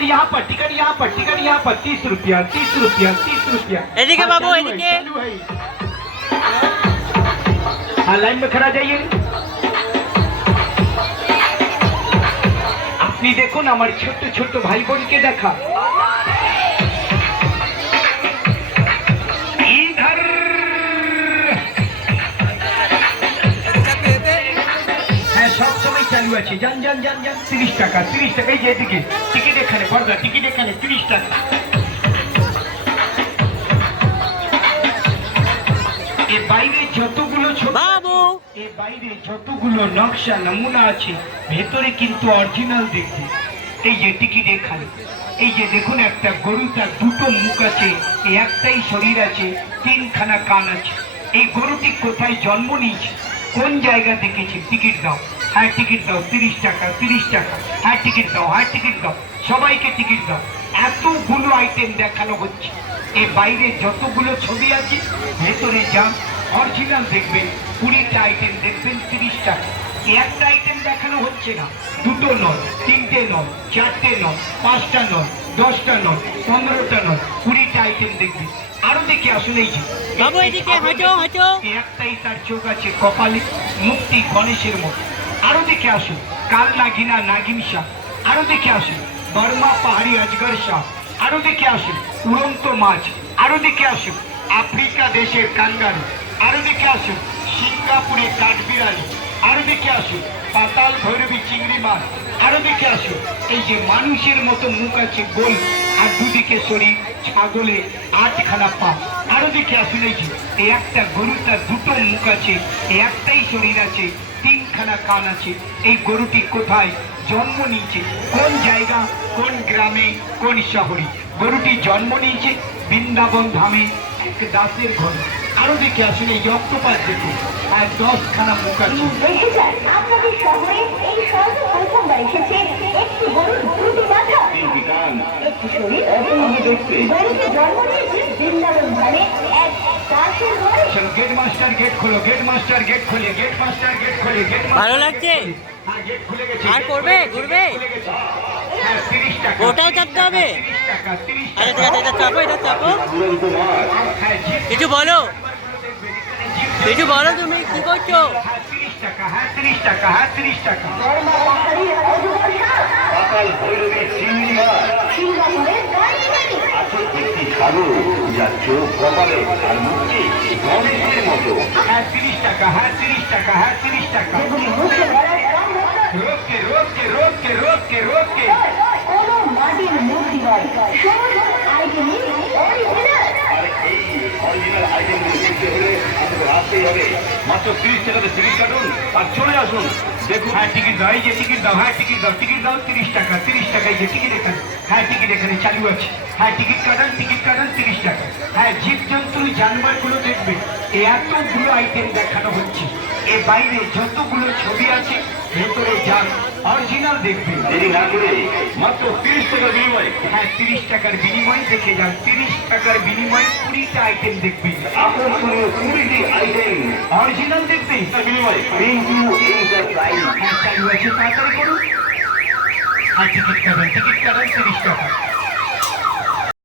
Ticket यहाँ पर, ticket यहाँ पर, टिकट यहाँ पर, 30 रुपया, 30 रुपया, 30 रुपया। एदिके बाबू, एदिके। हाँ, लाइन में खड़ा जाइए। আপনি দেখুন আমার ছোট ছোট ভাই বোনকে দেখা। হ্যাঁ, সব সময় চালু আছে। যান যান যান যান, 30 টাকা, 30 টাকাই যে এদিকে টিকিট এখানে পড়বে, টিকিট এখানে 30 টাকা। এর বাইরে যতগুলো বাবু, এর বাইরে যতগুলো নকশা নমুনা আছে, ভেতরে কিন্তু অরিজিনাল দেখবে। এই যে টিকিট এখানে, এই যে দেখুন একটা গরু, তার দুটো মুখ আছে, এই একটাই শরীর আছে, তিনখানা কান আছে। এই গরুটি কোথায় জন্ম নিয়েছে, কোন জায়গা দেখেছে? টিকিট দাও, হ্যাঁ টিকিট দাও, 30 টাকা, 30 টাকা, হ্যাঁ টিকিট দাও, হ্যাঁ টিকিট দাও, সবাইকে টিকিট দাও। এতগুলো আইটেম দেখানো হচ্ছে। এই বাইরে যতগুলো ছবি আছে, ভেতরে যান, অরিজিনাল দেখবেন। 20টা আইটেম দেখবেন 30 টাকা। একটা আইটেম দেখানো হচ্ছে না, দুটো নয়, তিনটে নয়, চারটে নয়, 5টা নয়, 10টা নয়, 15টা নয়, 20টা আইটেম দেখবেন। আরো দেখে আসুন, এই যে বাবু এদিকে হাঁটো হাঁটো। একটাই তার চোখ আছে কপালে, মুক্তি গণেশের মতো। আরো দেখে আসুন কাল নাগিনা নাগিন শাহ। আরো দেখে আসুন বর্মা পাহাড়ি অজগর শাহ। আরো দেখে আসুন উড়ন্ত মাছ। আরো দেখে আসুন আফ্রিকা দেশের কাঙ্গারু। আরো দেখে আসুন সিঙ্গাপুরে কাঠবিড়ালি। আরো দেখে আসুন পাতাল ভৈরবী চিংড়ি মাছ। আরো দেখে আসুন এই যে মানুষের মতো মুখ আছে গোল, আর দুদিকে শরীর, ছাগলে 8খানা পা। আরো দেখে আসুন এই যে এই একটা গরু, তার দুটো মুখ আছে, এই একটাই শরীর আছে, 3খানা কান আছে। এই গরুটি কোথায় জন্ম নিয়েছে, কোন জায়গা, কোন গ্রামে, কোন শহরে? গরুটি জন্ম নিয়েছে বৃন্দাবন ধামে এক দাসের ঘরে। আরো দেখে আসুন এই যে অক্টোপাস দেখুন, আর 10খানা মুখ আছে। আপনাদের শহরে এই সর্বপ্রথমবার এসেছে একটি গরুর দুটি মাথা, একটি শরীর, গরুকে জন্ম নিয়েছে বৃন্দাবন ধামে এক দাসের ঘরে। চলো গেট মাস্টার গেট খোলো, গেট মাস্টার গেট খোলে, গেট মাস্টার গেট খোলে, গেট মাস্টার। ভালো লাগছে? হ্যাঁ, গেট খুলে গেছে। আর করবে, ঘুরবে? হ্যাঁ, 30 টাকা। ওটাও চাপতে হবে? 30 টাকা, 30 আচ্ছা টাকা। ঠিক আছে, এটা চাপো, এটা চাপো। হ্যাঁ, জিপ কিছু বলো, জিপ কিছু বলো, তুমি কি করছো? হ্যাঁ, 30 টাকা, হ্যাঁ 30 টাকা, হ্যাঁ 30 টাকা। বর্মা পাহাড়ির অজগর শাহ, পাতাল ভৈরবী চিংড়ি মাছ সিঙ্গাপুরের কাঠবিড়ালি, আছে একটি সাগর, যার চোখ কপালে আর মুক্তি গণেশের মতো। হ্যাঁ 30 টাকা, হ্যাঁ 30 টাকা, হ্যাঁ 30 টাকা। যেগুলি মুখে বলার সম্ভব নয়। রোকে রোকে রোকে রোকে রোকে। কোনো মাটির মূর্তি নয়, সমস্ত আইটেমই অরিজিনাল। আর এই অরিজিনাল আইটেমগুলো দেখতে হলে আমাদের আসতেই হবে। মাত্র 30 টাকাতে টিকিট কাটুন আর চলে আসুন। দেখুন, হ্যাঁ টিকিট দাও, এই যে টিকিট দাও, হ্যাঁ টিকিট দাও, টিকিট দাও 30 টাকা, 30 টাকা। এই যে টিকিট এখানে, হ্যাঁ টিকিট এখানে চালু আছে। হ্যাঁ টিকিট কাটান, টিকিট কাটান 30 টাকা। হ্যাঁ জীবজন্তু জানোয়ারগুলো দেখবে, এই এতগুলো আইটেম দেখানো হচ্ছে। এর বাইরে যতগুলো ছবি আছে, ভেতরে যান, অরিজিনাল দেখবে। দেরি না করে মাত্র 30 টাকার বিনিময়ে হ্যাঁ 30 টাকার বিনিময়ে দেখে যান, 30 টাকার বিনিময়ে 20টা আইটেম দেখবে। আকর্ষণীয় 20টি আইটেম অরিজিনাল দেখবে, তার বিনিময়ে কিন্তু এই যা প্রাইস হ্যাঁ চালু আছে, তাড়াতাড়ি করুন। হ্যাঁ টিকিট কাটান, টিকিট কাটান 30 টাকা।